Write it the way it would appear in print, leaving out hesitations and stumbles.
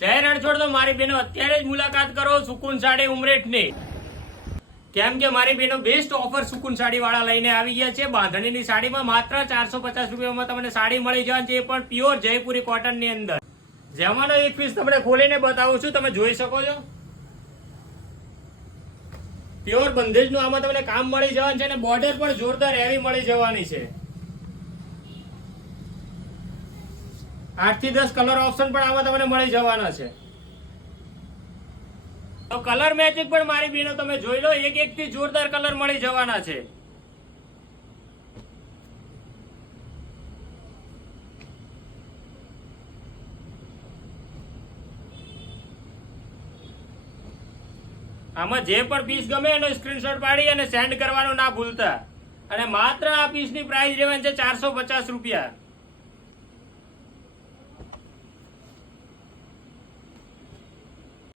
શહેર રણછોડ તો મારી બહેનો અત્યારે જ મુલાકાત કરો સુકૂન સાડી ઉમરેઠની. કેમ કે મારી બહેનો બેસ્ટ ઓફર સુકૂન સાડી વાળા લઈને આવી ગયા છે. બાંધણીની સાડીમાં માત્ર 450 રૂપિયામાં તમને સાડી મળી જવાની છે, એ પણ પ્યોર જયપુરી કોટન ની અંદર. જેમાંનો એક પીસ તમને ખોલીને બતાવું છું, તમે જોઈ શકો છો. પ્યોર બંધેજ નું આમાં તમને કામ મળી જવાનું છે અને બોર્ડર પણ જોરદાર હેવી મળી જવાની છે. 8 થી 10 કલર ઓપ્શન પણ આમાં તમને મળી જવાના છે. તો કલર મેચિંગ પણ મારી બહેનો તમે જોઈ લો, એક થી જોરદાર કલર મળી જવાના છે. આમાં જે પણ પીસ ગમે એનો સ્ક્રીનશોટ પાડી અને સેન્ડ કરવાનું ના ભૂલતા. અને માત્ર આ પીસની પ્રાઇસ રહેવાની છે 450 રૂપિયા.